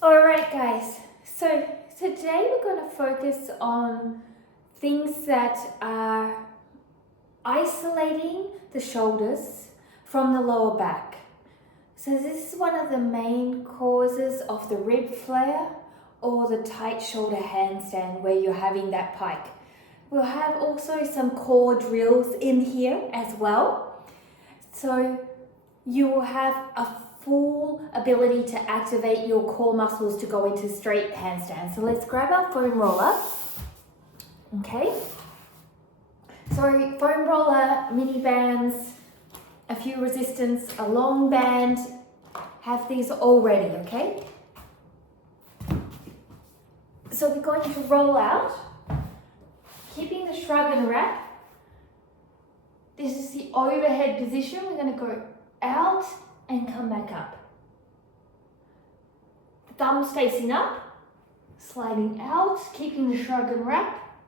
Alright guys, so today we're going to focus on things that are isolating the shoulders from the lower back. So this is one of the main causes of the rib flare or the tight shoulder handstand where you're having that pike. We'll have also some core drills in here as well. So you will have a full ability to activate your core muscles to go into straight handstand. So let's grab our foam roller. Okay. So foam roller, mini bands, a few resistance, a long band, have these all ready, okay? So we're going to roll out, keeping the shrug and wrap. This is the overhead position. We're going to go out and come back up. The thumbs facing up, sliding out, keeping the shrug and wrap,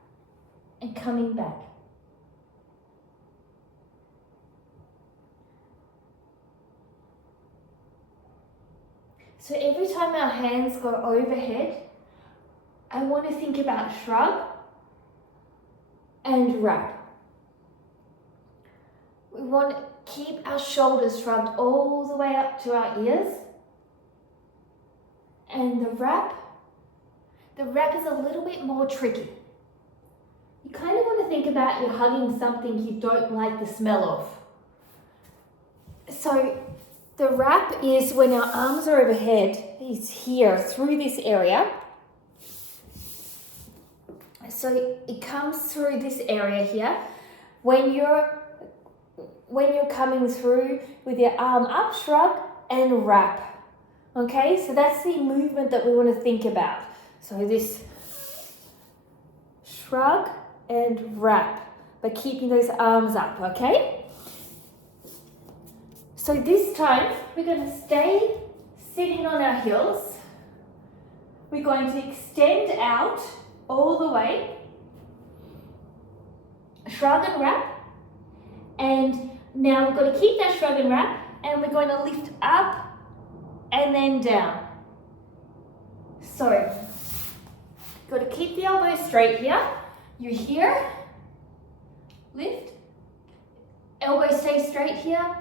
and coming back. So every time our hands go overhead, I want to think about shrug and wrap. We want to keep our shoulders shrugged all the way up to our ears. And the wrap is a little bit more tricky. You kind of want to think about you're hugging something you don't like the smell of. So the wrap is when our arms are overhead, it's here through this area. So it comes through this area here. When you're coming through with your arm up, shrug and wrap. Okay, so that's the movement that we want to think about. So this shrug and wrap, but keeping those arms up, okay? So this time, we're going to stay sitting on our heels. We're going to extend out all the way, shrug and wrap, and now we're going to keep that shrug and wrap, and we're going to lift up and then down. So, got to keep the elbows straight here. You're here, lift, elbow stays straight here,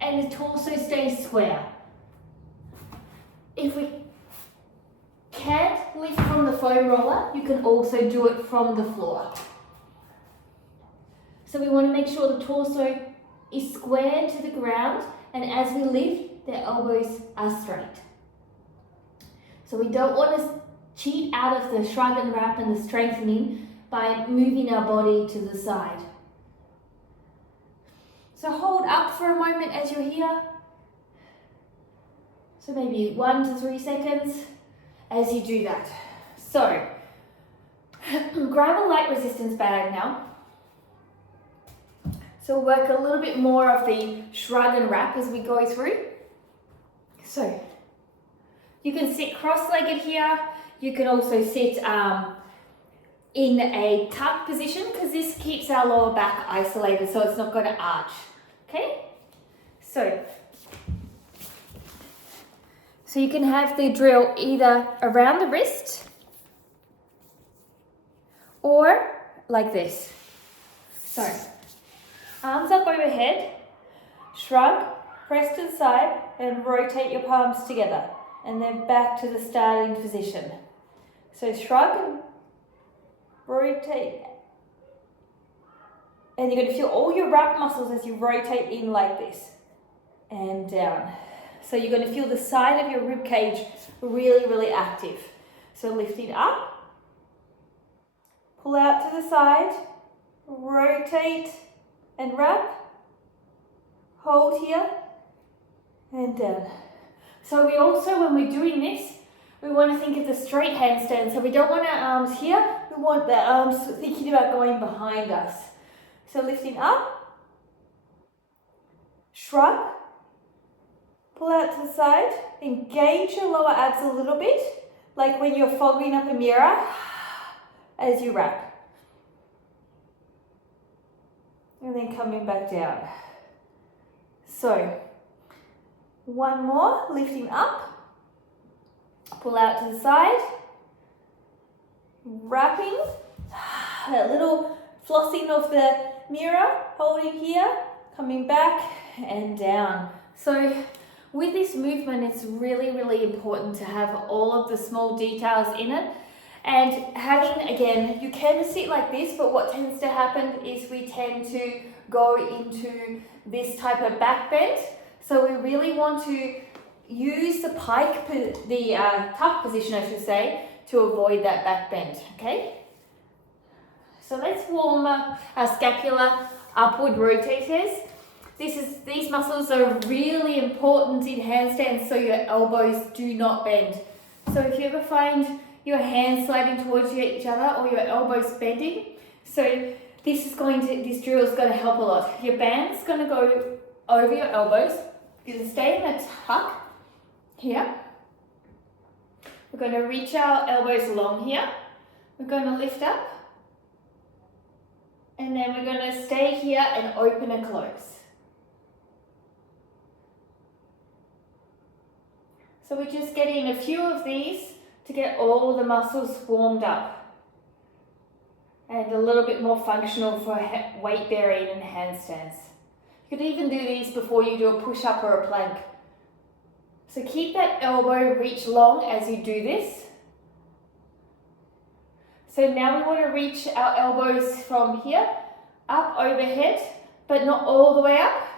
and the torso stays square. If we can't lift from the foam roller, you can also do it from the floor. So we want to make sure the torso is square to the ground, and as we lift, the elbows are straight. So we don't want to cheat out of the shrug and wrap and the strengthening by moving our body to the side. So hold up for a moment as you're here. So maybe 1 to 3 seconds as you do that. So grab a light resistance bag now. So we'll work a little bit more of the shrug and wrap as we go through. So you can sit cross-legged here. You can also sit in a tuck position because this keeps our lower back isolated so it's not going to arch. Okay? So you can have the drill either around the wrist or like this. So arms up overhead, shrug, press to the side and rotate your palms together and then back to the starting position. So shrug and rotate. And you're going to feel all your wrap muscles as you rotate in like this and down. So you're going to feel the side of your rib cage really, really active. So lifting up, pull out to the side, rotate and wrap, hold here and down. So we also, when we're doing this, we want to think of the straight handstand. So we don't want our arms here, we want the arms thinking about going behind us. So lifting up, shrug, pull out to the side, engage your lower abs a little bit, like when you're fogging up a mirror as you wrap. And then coming back down. So, one more, lifting up, Pull out to the side. Wrapping. That little flossing of the mirror, holding here, coming back and down. So with this movement, it's really, really important to have all of the small details in it. And having, again, you can sit like this, but what tends to happen is we tend to go into this type of back bend. So we really want to use the tuck position, I should say, to avoid that back bend, okay? So let's warm up our scapular upward rotators. These muscles are really important in handstands so your elbows do not bend. So if you ever find your hands sliding towards each other or your elbows bending, so this drill is going to help a lot. Your band's going to go over your elbows. You're going to stay in a tuck here. We're going to reach our elbows long here. We're going to lift up. And then we're going to stay here and open and close. So we're just getting a few of these to get all the muscles warmed up and a little bit more functional for weight bearing and handstands. You could even do these before you do a push-up or a plank. So keep that elbow reach long as you do this. So now we want to reach our elbows from here up overhead, but not all the way up.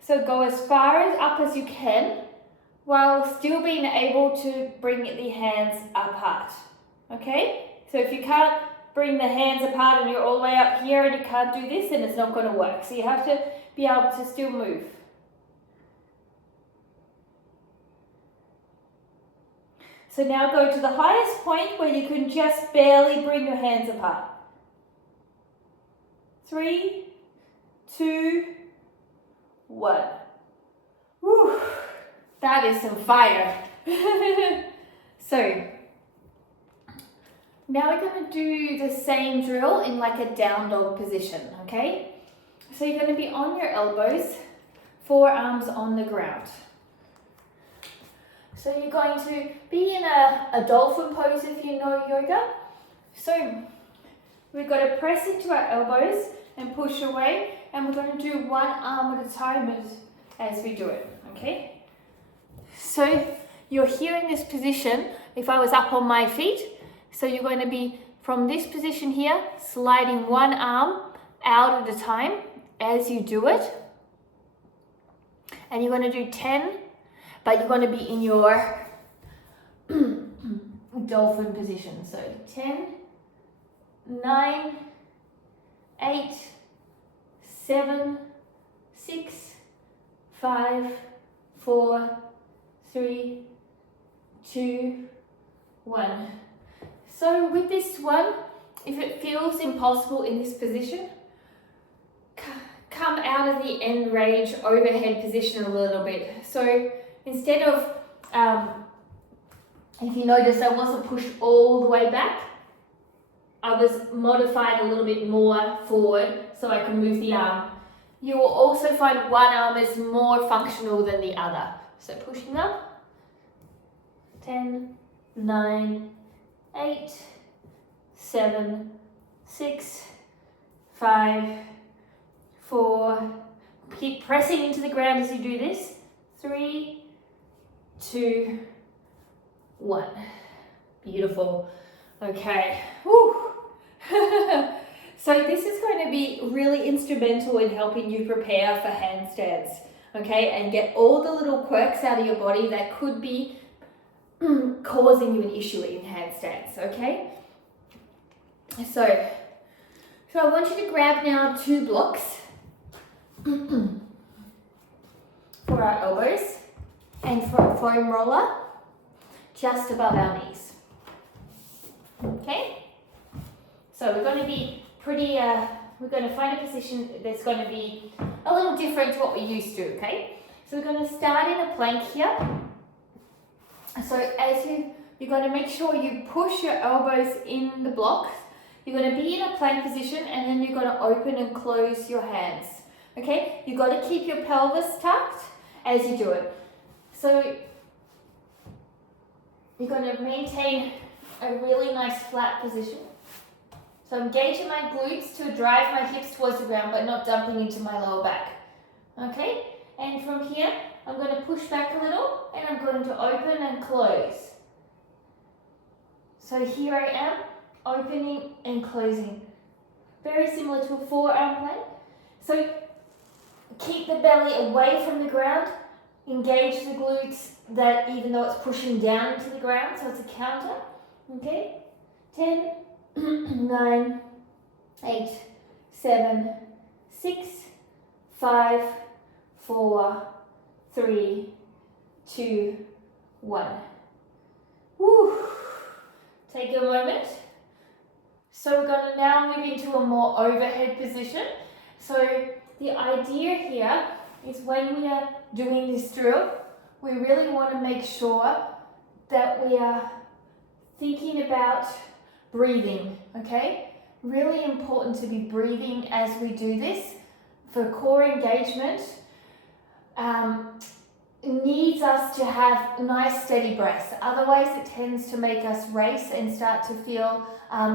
So go as far up as you can, while still being able to bring the hands apart, okay? So if you can't bring the hands apart and you're all the way up here and you can't do this, then it's not going to work. So you have to be able to still move. So now go to the highest point where you can just barely bring your hands apart. 3, 2, 1. Woo! That is some fire. So now we're going to do the same drill in like a down dog position, okay? So you're going to be on your elbows, forearms on the ground. So you're going to be in a dolphin pose if you know yoga. So we've got to press into our elbows and push away, and we're going to do one arm at a time as we do it, okay? So you're here in this position, if I was up on my feet, so you're going to be from this position here, sliding one arm out at a time as you do it. And you're going to do 10, but you're going to be in your dolphin position. So 10, 9, 8, 7, 6, 5, 4, 3, 2, 1. So with this one, if it feels impossible in this position, come out of the end range overhead position a little bit. So instead of, if you notice, I wasn't pushed all the way back. I was modified a little bit more forward so I can move the arm. You will also find one arm is more functional than the other. So pushing up, 10, 9, 8, 7, 6, 5, 4, keep pressing into the ground as you do this, 3, 2, 1. Beautiful. Okay. Whew. So this is going to be really instrumental in helping you prepare for handstands, okay, and get all the little quirks out of your body that could be causing you an issue in handstands, okay? So I want you to grab now 2 blocks for our elbows and for a foam roller just above our knees, okay? So we're going to be pretty, we're going to find a position that's going to be a little different to what we're used to, okay? So we're going to start in a plank here. So as you're going to make sure you push your elbows in the blocks. You're going to be in a plank position and then you're going to open and close your hands, okay? You've got to keep your pelvis tucked as you do it. So you're going to maintain a really nice flat position. So I'm engaging my glutes to drive my hips towards the ground, but not dumping into my lower back. Okay? And from here, I'm going to push back a little, and I'm going to open and close. So here I am, opening and closing. Very similar to a forearm plank. So keep the belly away from the ground. Engage the glutes that even though it's pushing down into the ground, so it's a counter. Okay? 10, 9, 8, 7, 6, 5, 4, 3, 2, 1. Woo! Take a moment. So we're going to now move into a more overhead position. So the idea here is when we are doing this drill, we really want to make sure that we are thinking about breathing, okay? Really important to be breathing as we do this. For core engagement, it needs us to have nice steady breaths. Otherwise it tends to make us race and start to feel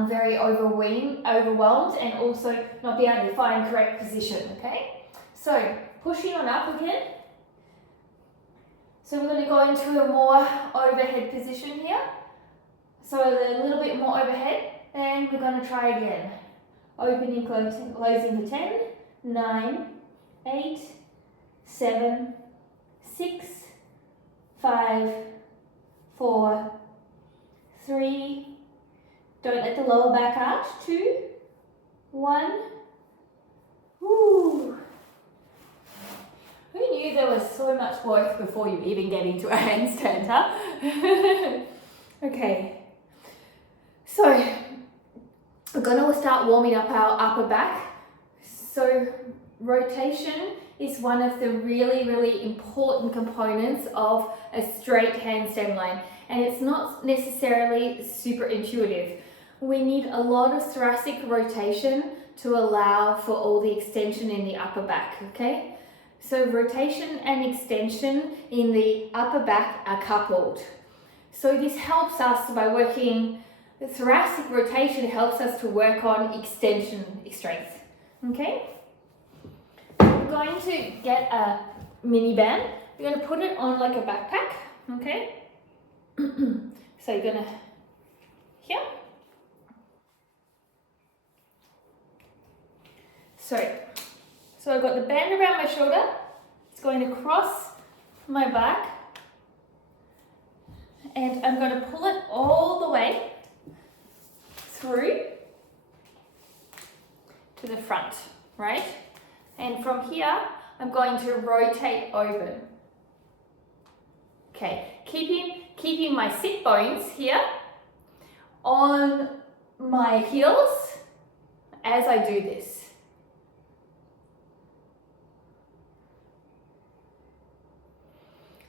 very overwhelmed and also not be able to find correct position, okay? So pushing on up again. So we're going to go into a more overhead position here. So a little bit more overhead, and we're going to try again. Opening, closing for 10, 9, 8, 7, 6, 5, 4, 3, don't let the lower back arch, 2, 1. Woo. Who knew there was so much work before you even get into a handstand, huh? Okay. So, we're going to start warming up our upper back. So, rotation is one of the really, really important components of a straight handstand line. And it's not necessarily super intuitive. We need a lot of thoracic rotation to allow for all the extension in the upper back, okay? So rotation and extension in the upper back are coupled. So this helps us by working, the thoracic rotation helps us to work on extension strength, okay? We're going to get a mini band. We're going to put it on like a backpack, okay? So you're going to, here. So I've got the band around my shoulder. It's going across my back. And I'm going to pull it all the way through to the front, right? And from here, I'm going to rotate open. Okay, keeping my sit bones here on my heels as I do this.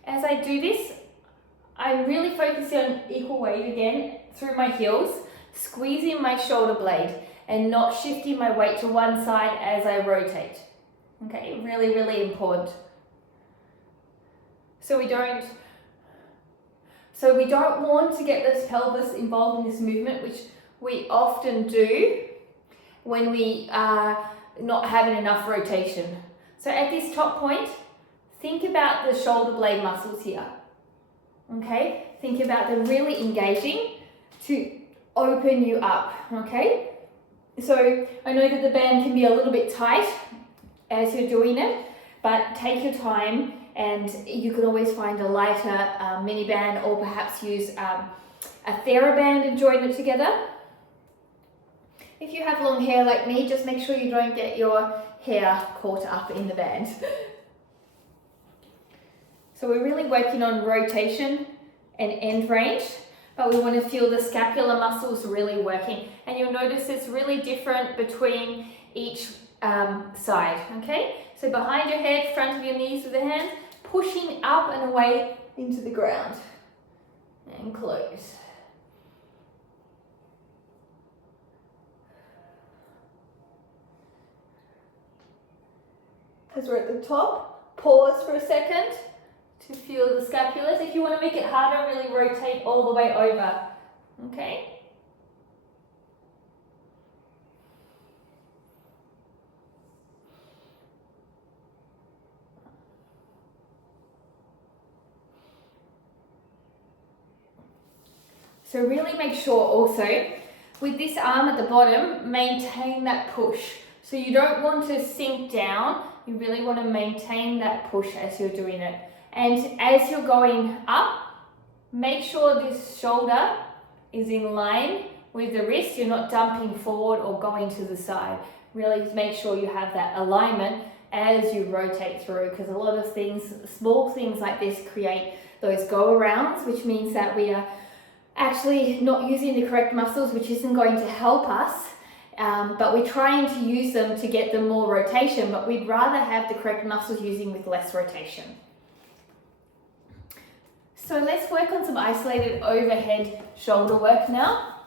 As I do this, I'm really focusing on equal weight again through my heels, squeezing my shoulder blade and not shifting my weight to one side as I rotate. Okay, really, really important. So we don't want to get this pelvis involved in this movement, which we often do when we are not having enough rotation. So at this top point, think about the shoulder blade muscles here. Okay, think about them really engaging to open you up. Okay, so I know that the band can be a little bit tight as you're doing it, but take your time, and you can always find a lighter mini band, or perhaps use a TheraBand and join it together. If you have long hair like me, just make sure you don't get your hair caught up in the band. So we're really working on rotation and end range, but we want to feel the scapular muscles really working. And you'll notice it's really different between each side, okay? So behind your head, front of your knees with the hands, pushing up and away into the ground. And close. As we're at the top, pause for a second to feel the scapulars. If you want to make it harder, really rotate all the way over. Okay? So really make sure also, with this arm at the bottom, maintain that push. So you don't want to sink down, you really want to maintain that push as you're doing it. And as you're going up, make sure this shoulder is in line with the wrist. You're not dumping forward or going to the side. Really make sure you have that alignment as you rotate through, because a lot of things, small things like this, create those go-arounds, which means that we are actually not using the correct muscles, which isn't going to help us, but we're trying to use them to get them more rotation, but we'd rather have the correct muscles using with less rotation. So let's work on some isolated overhead shoulder work now.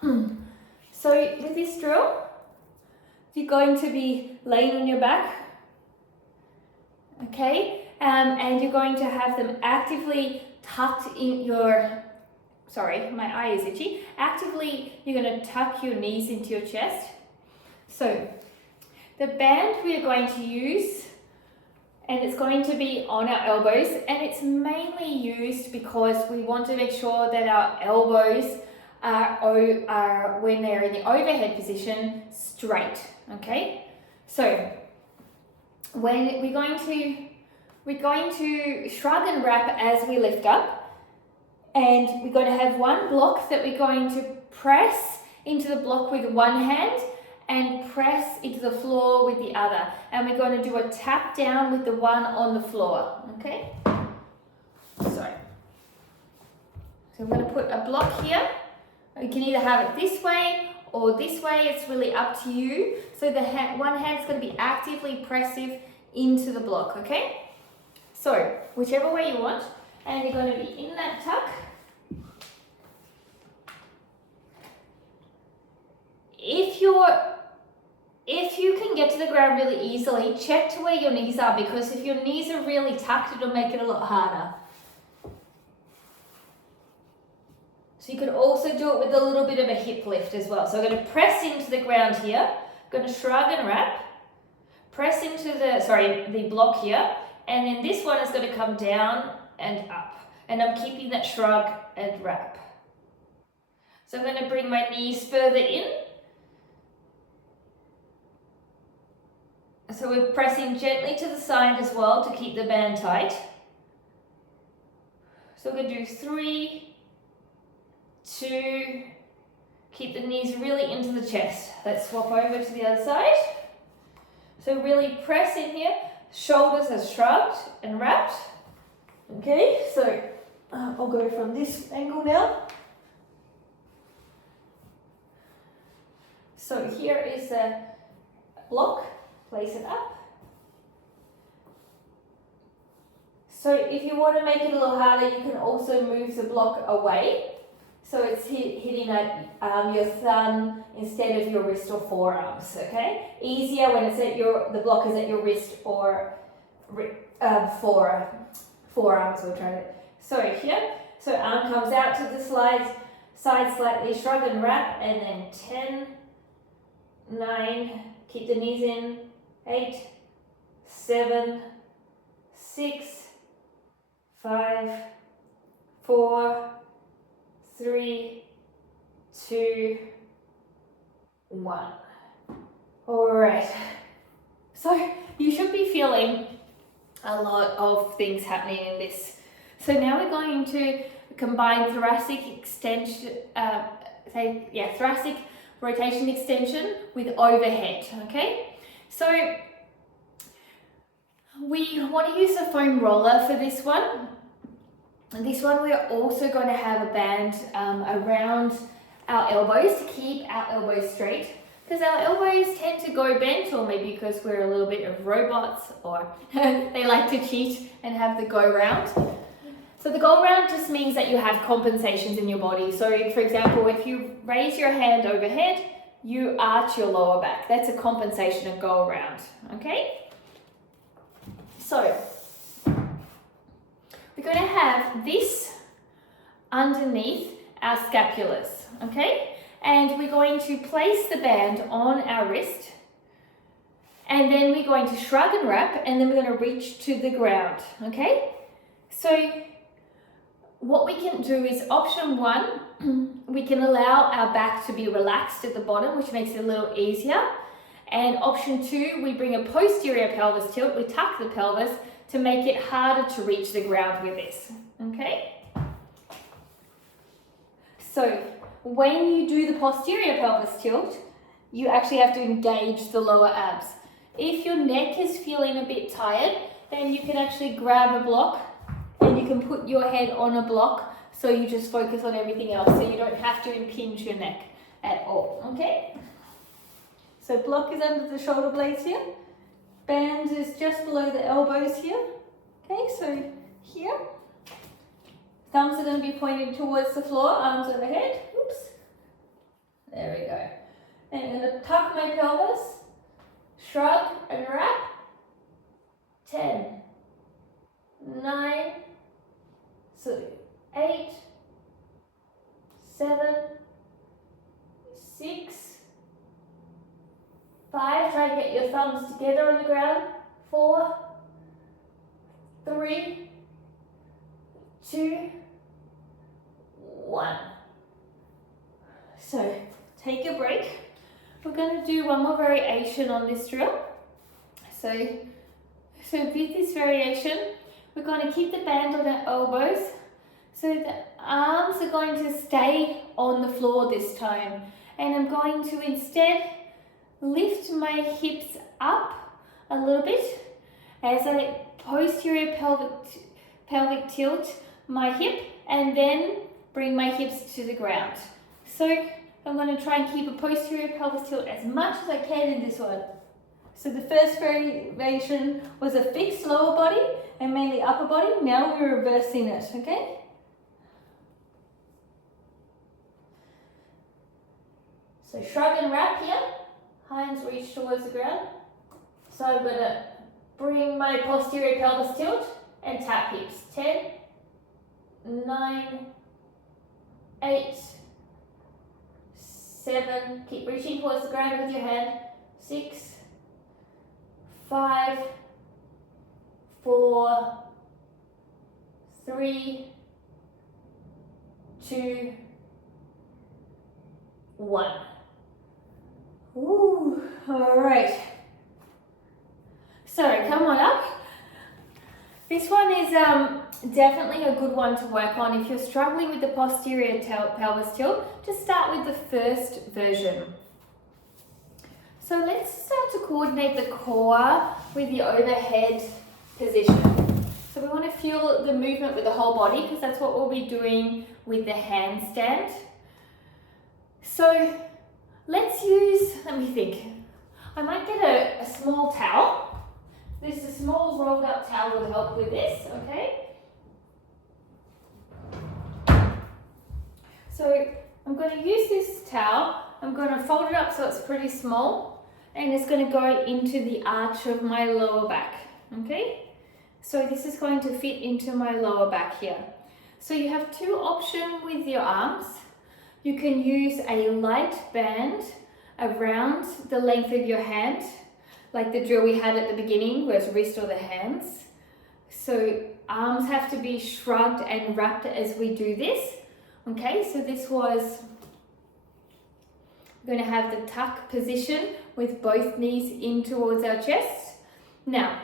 So with this drill, you're going to be laying on your back, okay, and you're going to have them actively tucked in your, sorry, my eye is itchy. Actively, you're going to tuck your knees into your chest. So the band we are going to use, and it's going to be on our elbows, and it's mainly used because we want to make sure that our elbows are when they're in the overhead position, straight, okay? So when we're going to shrug and wrap as we lift up, and we're going to have one block that we're going to press into the block with one hand and press into the floor with the other. And we're going to do a tap down with the one on the floor, okay? So I'm going to put a block here. You can either have it this way or this way, it's really up to you. So the one hand's going to be actively pressive into the block, okay? So whichever way you want, and you're going to be in that tuck. If you can get to the ground really easily, check to where your knees are, because if your knees are really tucked, it'll make it a lot harder. So you can also do it with a little bit of a hip lift as well. So I'm going to press into the ground here, I'm going to shrug and wrap, press into the block here, and then this one is going to come down and up. And I'm keeping that shrug and wrap. So I'm going to bring my knees further in. So we're pressing gently to the side as well to keep the band tight. So we're going to do 3, 2, keep the knees really into the chest. Let's swap over to the other side. So really press in here, shoulders are shrugged and wrapped. Okay, so I'll go from this angle now. So here is a block. Place it up. So if you want to make it a little harder, you can also move the block away. So it's hitting at your thumb instead of your wrist or forearms, okay? Easier when it's at the block is at your wrist or forearms, we're trying to. So here, so arm comes out to the side slightly, shrug and wrap, and then 10, 9, keep the knees in, 8, 7, 6, 5, 4, 3, 2, 1. All right. So you should be feeling a lot of things happening in this. So now we're going to combine thoracic extension, thoracic rotation extension with overhead, okay? So we want to use a foam roller for this one. And this one we're also going to have a band around our elbows to keep our elbows straight, because our elbows tend to go bent, or maybe because we're a little bit of robots, or they like to cheat and have the go round. So the go round just means that you have compensations in your body. So for example, if you raise your hand overhead, you arch your lower back. That's a compensation of go around, okay? So we're going to have this underneath our scapulars, okay? And we're going to place the band on our wrist, and then we're going to shrug and wrap, and then we're going to reach to the ground, okay? So what we can do is option 1, we can allow our back to be relaxed at the bottom, which makes it a little easier. And option 2, we bring a posterior pelvis tilt, we tuck the pelvis to make it harder to reach the ground with this, okay? So when you do the posterior pelvis tilt, you actually have to engage the lower abs. If your neck is feeling a bit tired, then you can actually grab a block and you can put your head on a block, so you just focus on everything else, so you don't have to impinge your neck at all, okay? So block is under the shoulder blades here. Band is just below the elbows here. Okay, so here. Thumbs are going to be pointed towards the floor, arms overhead. Oops. There we go. And I'm going to tuck my pelvis, shrug and wrap. 10, 9, so 8, 7, 6, 5, try and get your thumbs together on the ground. 4, 3, 2, 1. So take a break. We're going to do one more variation on this drill. So with this variation, we're going to keep the band on our elbows. So the arms are going to stay on the floor this time. And I'm going to instead lift my hips up a little bit as I posterior pelvic tilt my hip, and then bring my hips to the ground. So I'm going to try and keep a posterior pelvis tilt as much as I can in this one. So the first variation was a fixed lower body and mainly upper body. Now we're reversing it, okay? So shrug and wrap here. Hands reach towards the ground. So I'm going to bring my posterior pelvis tilt and tap hips. 10, 9, 8, 7. Keep reaching towards the ground with your hand. 6, 5, 4, 3, 2, 1. Ooh, all right. So come on up. This one is definitely a good one to work on. If you're struggling with the posterior pelvis tilt, just start with the first version. So let's start to coordinate the core with the overhead position. So we want to feel the movement with the whole body, because that's what we'll be doing with the handstand. So let's use, let me think. I might get a small towel. This is a small rolled up towel will help with this, okay? So I'm going to use this towel. I'm going to fold it up so it's pretty small, and it's going to go into the arch of my lower back, okay? So this is going to fit into my lower back here. So you have two options with your arms. You can use a light band around the length of your hand, like the drill we had at the beginning, where it's wrist or the hands. So arms have to be shrugged and wrapped as we do this. Okay, so this was, we're going to have the tuck position with both knees in towards our chest. Now,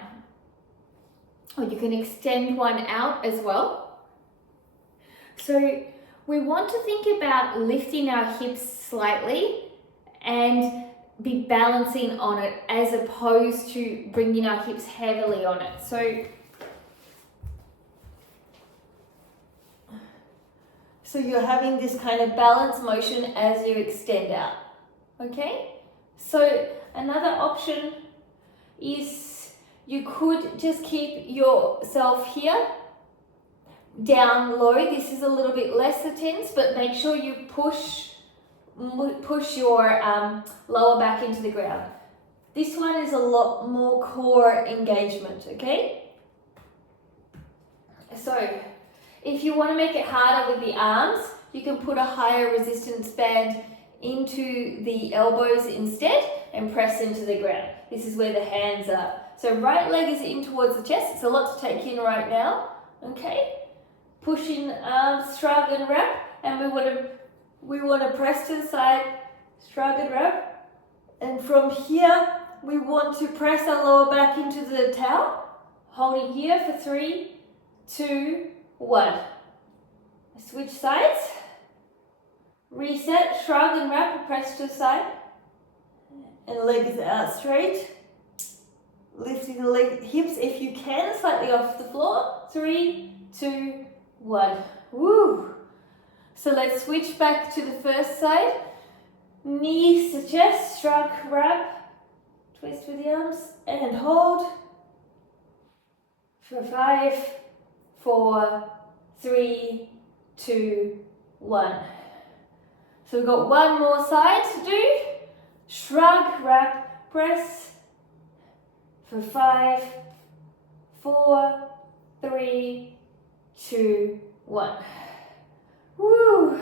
or you can extend one out as well. So we want to think about lifting our hips slightly and be balancing on it, as opposed to bringing our hips heavily on it. So you're having this kind of balance motion as you extend out, okay? So another option is you could just keep yourself here, down low. This is a little bit less tense, but make sure you push your lower back into the ground. This one is a lot more core engagement, okay? So if you want to make it harder with the arms, you can put a higher resistance band into the elbows instead and press into the ground. This is where the hands are. So right leg is in towards the chest. It's a lot to take in right now. Okay? Push in arms, shrug and wrap. And we want to press to the side, shrug and wrap. And from here, we want to press our lower back into the towel. Holding here for 3, 2, 1. Switch sides. Reset, shrug and wrap, and press to the side. And legs out straight. Lifting the leg, hips if you can, slightly off the floor. 3, 2, 1. Woo! So let's switch back to the first side. Knees to chest, shrug, wrap, twist with the arms, and hold. For 5, 4, 3, 2, 1. So we've got one more side to do. Shrug, wrap, press. For 5, 4, 3, 2, 1. Woo!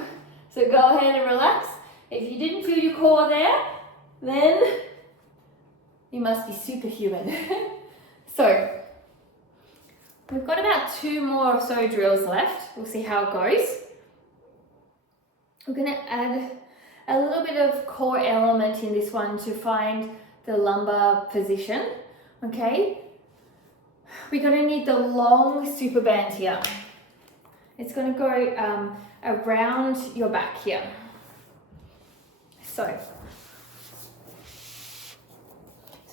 So go ahead and relax. If you didn't feel your core there, then you must be superhuman. So we've got about 2 more or so drills left. We'll see how it goes. I'm going to add a little bit of core element in this one to find the lumbar position. Okay, we're going to need the long super band here. It's going to go around your back here. So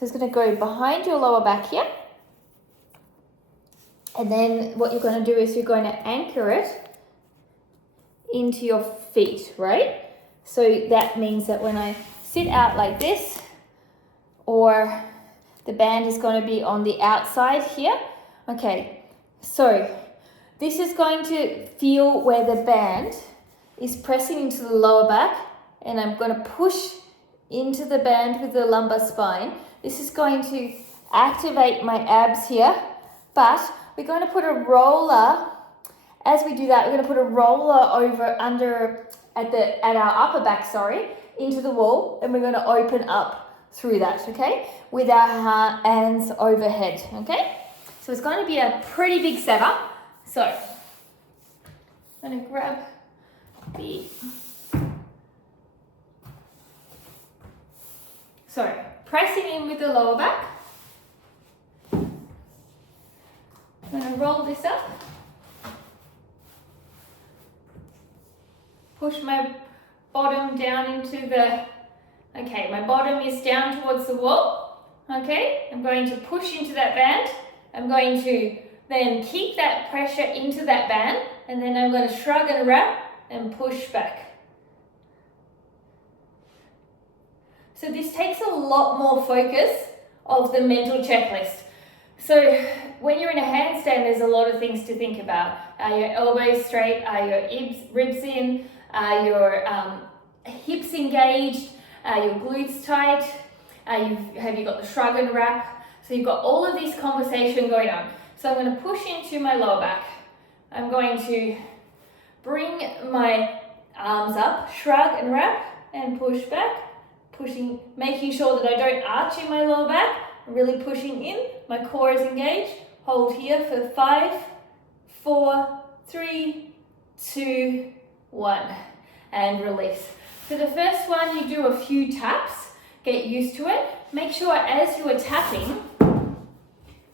it's going to go behind your lower back here. And then what you're going to do is you're going to anchor it into your feet, right? So that means that when I sit out like this, or the band is going to be on the outside here. Okay, so this is going to feel where the band is pressing into the lower back, and I'm going to push into the band with the lumbar spine. This is going to activate my abs here, but we're going to put a roller. As we do that, we're going to put a roller over under at our upper back, into the wall, and we're going to open up through that, okay, with our hands overhead, okay? So it's going to be a pretty big setup. So I'm going to grab the, pressing in with the lower back. I'm going to roll this up. Push my bottom down into the, okay, my bottom is down towards the wall. Okay, I'm going to push into that band. I'm going to then keep that pressure into that band, and then I'm going to shrug and wrap and push back. So this takes a lot more focus of the mental checklist. So when you're in a handstand, there's a lot of things to think about. Are your elbows straight? Are your ribs in? Are your hips engaged? Are your glutes tight? Have you got the shrug and wrap? So you've got all of this conversation going on. So I'm going to push into my lower back. I'm going to bring my arms up, shrug and wrap, and push back. Pushing, making sure that I don't arch in my lower back. Really pushing in. My core is engaged. Hold here for 5, 4, 3, 2, 1. And release. For the first one, you do a few taps. Get used to it. Make sure as you are tapping,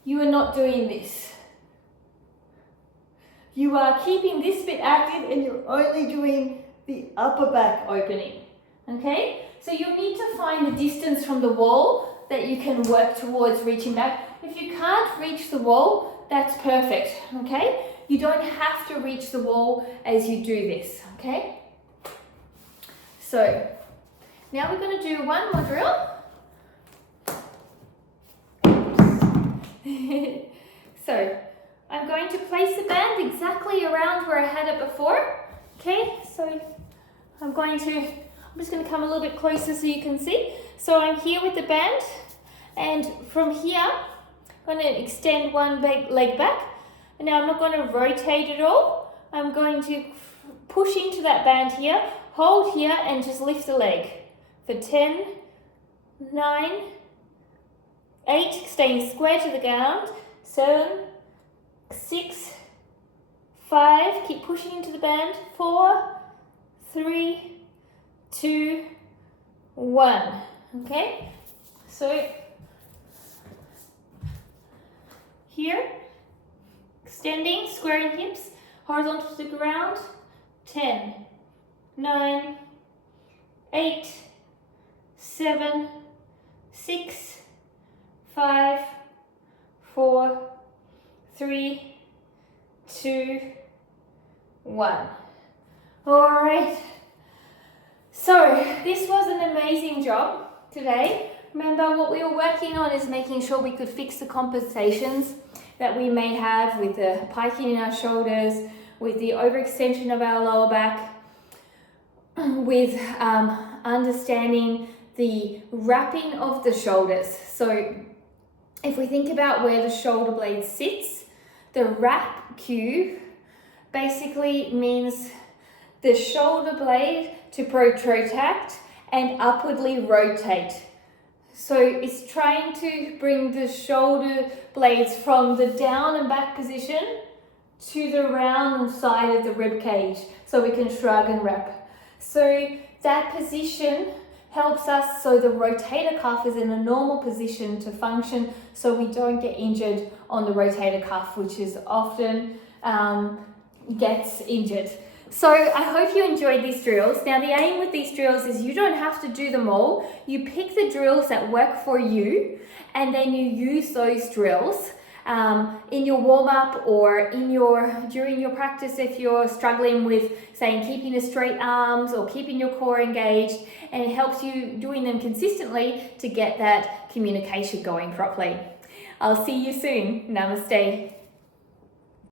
you are not doing this. You are keeping this bit active and you're only doing the upper back opening. Okay? So you'll need to find the distance from the wall that you can work towards reaching back. If you can't reach the wall, that's perfect. Okay? You don't have to reach the wall as you do this. Okay? So now we're going to do one more drill. So I'm going to place the band exactly around where I had it before. Okay, so I'm just going to come a little bit closer so you can see. So I'm here with the band, and from here I'm going to extend one leg back. And now I'm not going to rotate at all. I'm going to push into that band here, hold here, and just lift the leg for 10, 9, 8, staying square to the ground, 7, 6, 5, keep pushing into the band, 4, 3, 2, 1. Okay, so here, extending, squaring hips, horizontal to the ground, 10, 9, 8, 7, 6, 5, 4, 3, 2, 1. All right. So this was an amazing job today. Remember, what we were working on is making sure we could fix the compensations that we may have with the piking in our shoulders, with the overextension of our lower back, with understanding the wrapping of the shoulders. So if we think about where the shoulder blade sits, the wrap cue basically means the shoulder blade to protract and upwardly rotate. So it's trying to bring the shoulder blades from the down and back position to the round side of the rib cage so we can shrug and wrap. So that position helps us so the rotator cuff is in a normal position to function so we don't get injured on the rotator cuff, which is often gets injured. So I hope you enjoyed these drills. Now the aim with these drills is you don't have to do them all. You pick the drills that work for you and then you use those drills in your warm-up or during your practice if you're struggling with, saying, keeping the straight arms or keeping your core engaged, and it helps you doing them consistently to get that communication going properly. I'll see you soon. Namaste.